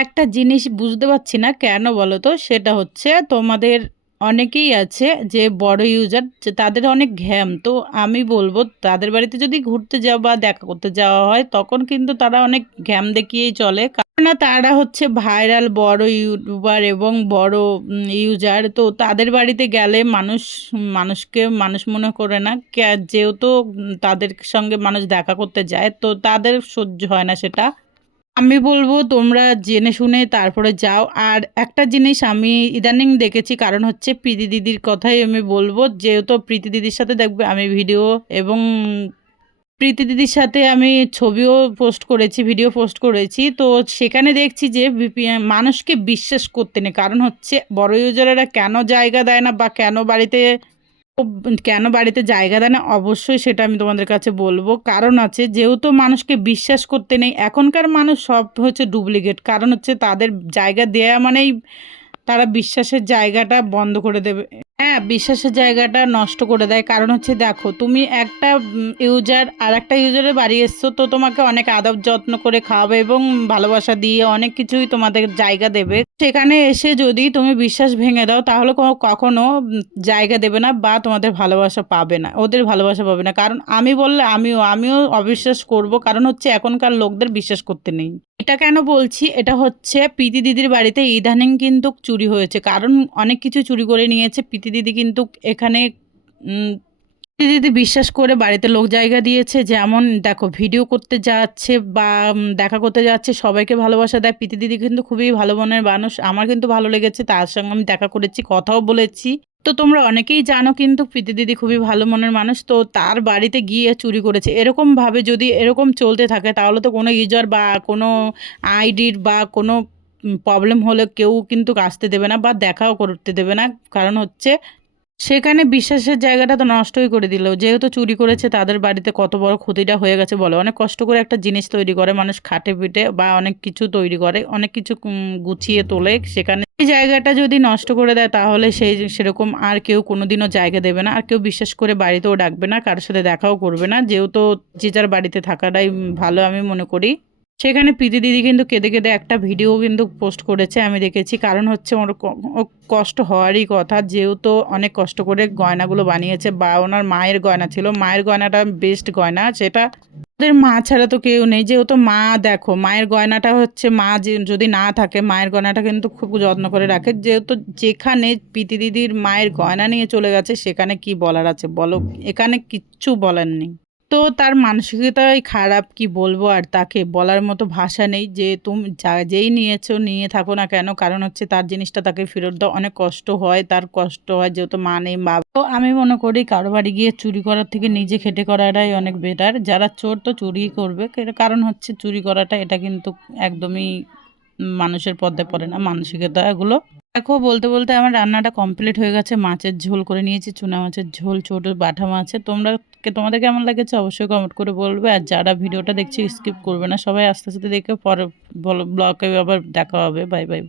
একটা জিনিস বুঝতে পারছি না, কেন বলো তো? সেটা হচ্ছে তোমাদের অনেকেই আছে যে বড় ইউজার যে তাদের অনেক ঘ্যাম। তো আমি বলব তাদের বাড়িতে যদি ঘুরতে যাওয়া বা দেখা করতে যাওয়া হয়, তখন কিন্তু তারা অনেক ঘ্যাম দেখিয়েই চলে। কারণ তারা হচ্ছে ভাইরাল বড় ইউটিউবার এবং বড় ইউজার তো তাদের বাড়িতে গেলে মানুষ, মানুষকে, মানুষ মনে করে না যেহেতু তাদের সঙ্গে মানুষ দেখা করতে যায়, তো তাদের সহ্য হয় না সেটা। আমি বলব তোমরা জেনে শুনে তারপরে যাও। আর একটা জিনিস আমি ইদানিং দেখেছি, কারণ হচ্ছে প্রীতি দিদির কথাই আমি বলব। যেহেতু প্রীতি দিদির সাথে দেখবে, আমি ভিডিও এবং প্রীতি দিদির সাথে আমি ছবিও পোস্ট করেছি, ভিডিও পোস্ট করেছি। তো সেখানে দেখছি যে মানুষকে বিশ্বাস করতে নেই। কারণ হচ্ছে বড় ইউজারেরা কেন জায়গা দেয় না বা কেন বাড়িতে কেন বাড়িতে জায়গা দেয় না? অবশ্যই সেটা আমি তোমাদের কাছে বলব। কারণ আছে, যেহেতু মানুষকে বিশ্বাস করতে নেই, এখনকার মানুষ সব হচ্ছে ডুপ্লিকেট। কারণ হচ্ছে তাদের জায়গা দেয়া মানেই তারা বিশ্বাসের জায়গাটা বন্ধ করে দেবে। হ্যাঁ বিশ্বাসের জায়গাটা নষ্ট করে দেয়। কারণ হচ্ছে দেখো, তুমি একটা ইউজার আর একটা ইউজারের বাড়ি এসছো, তো তোমাকে অনেক আদব যত্ন করে খাওয়াবে এবং ভালোবাসা দিয়ে অনেক কিছুই তোমাদের জায়গা দেবে। সেখানে এসে যদি তুমি বিশ্বাস ভেঙে দাও, তাহলে কখনো জায়গা দেবে না বা তোমাদের ভালোবাসা পাবে না, ওদের ভালোবাসা পাবে না। কারণ আমি বললে আমিও আমিও অবিশ্বাস করব। কারণ হচ্ছে এখনকার লোকদের বিশ্বাস করতে নেই। এটা কেন বলছি? এটা হচ্ছে প্রীতি দিদির বাড়িতে ইদানিং কিন্তু চুরি হয়েছে। কারণ অনেক কিছু চুরি করে নিয়েছে। প্রীতি দিদি কিন্তু এখানে দিদি বিশ্বাস করে বাড়িতে লোক জায়গা দিয়েছে। যেমন দেখো, ভিডিও করতে যাচ্ছে বা দেখা করতে যাচ্ছে, সবাইকে ভালোবাসা দেয়। প্রীতি দিদি কিন্তু খুবই ভালো মনের মানুষ। আমার কিন্তু ভালো লেগেছে। তার সঙ্গে আমি দেখা করেছি, কথাও বলেছি। তো তোমরা অনেকেই জানো কিন্তু প্রীতি দিদি খুবই ভালো মনের মানুষ, তো তার বাড়িতে গিয়ে চুরি করেছে। এরকমভাবে যদি এরকম চলতে থাকে, তাহলে তো কোনো ইউজার বা কোনো আইডির বা কোনো প্রবলেম হলে কেউ কিন্তু আসতে দেবে না বা দেখাও করতে দেবে না। কারণ হচ্ছে সেখানে বিশ্বাসের জায়গাটা তো নষ্টই করে দিল। যেহেতু চুরি করেছে, তাদের বাড়িতে কত বড় ক্ষতিটা হয়ে গেছে বলে। অনেক কষ্ট করে একটা জিনিস তৈরি করে, মানুষ খাটে পিটে বা অনেক কিছু তৈরি করে, অনেক কিছু গুছিয়ে তোলে সেখানে এই জায়গাটা যদি নষ্ট করে দেয় তাহলে সেই সেরকম আর কেউ কোনোদিনও জায়গা দেবে না। আর কেউ বিশ্বাস করে বাড়িতেও ডাকবে না, কারোর সাথে দেখাও করবে না। যেহেতু যে যার বাড়িতে থাকাটাই ভালো আমি মনে করি। সেখানে প্রীতি দিদি কিন্তু কেঁদে কেঁদে একটা ভিডিও কিন্তু পোস্ট করেছে, আমি দেখেছি। কারণ হচ্ছে ওর কষ্ট হওয়ারই কথা। যেহেতু অনেক কষ্ট করে গয়নাগুলো বানিয়েছে, বা ওনার মায়ের গয়না ছিল। মায়ের গয়নাটা বেস্ট গয়না, সেটা ওদের মা ছাড়া তো কেউ নেই। যেহেতু মা, দেখো, মায়ের গয়নাটা হচ্ছে মা যে- যদি না থাকে, মায়ের গয়নাটা কিন্তু খুব যত্ন করে রাখে। যেহেতু যেখানে প্রীতি দিদির মায়ের গয়না নিয়ে চলে গেছে, সেখানে কি বলার আছে? বলো, এখানে কিচ্ছু বলার নেই। তো তার মানসিকতাই খারাপ, কি বলব? আর তাকে বলার মতো ভাষা নেই যে তুমি যা যেই নিয়েছো নিয়ে থাকো না কেন। কারণ হচ্ছে তার জিনিসটা তাকে ফেরত দাও অনেক কষ্ট হয়, তার কষ্ট হয় যেহেতু মা নেই, বাবা তো আমি মনে করি কারও বাড়ি গিয়ে চুরি করার থেকে নিজে খেটে করাটাই অনেক বেটার যারা চোর তো চুরিই করবে কারণ হচ্ছে চুরি করাটা, এটা কিন্তু একদমই মানুষের পদ্মে পড়ে না মানসিকতা এগুলো দেখো, বলতে বলতে আমার রান্নাটা কমপ্লিট হয়ে গেছে। মাছের ঝোল করে নিয়েছি, চুনা মাছের ঝোল, ছোটো বাটা মাছে তোমরা তোমাদের কেমন লাগেছে অবশ্যই কমেন্ট করে বলবে। আর যারা ভিডিওটা দেখছে স্কিপ করবে না। সবাই আস্তে আস্তে দেখে পরে ব্লকে আবার দেখা হবে। Bye bye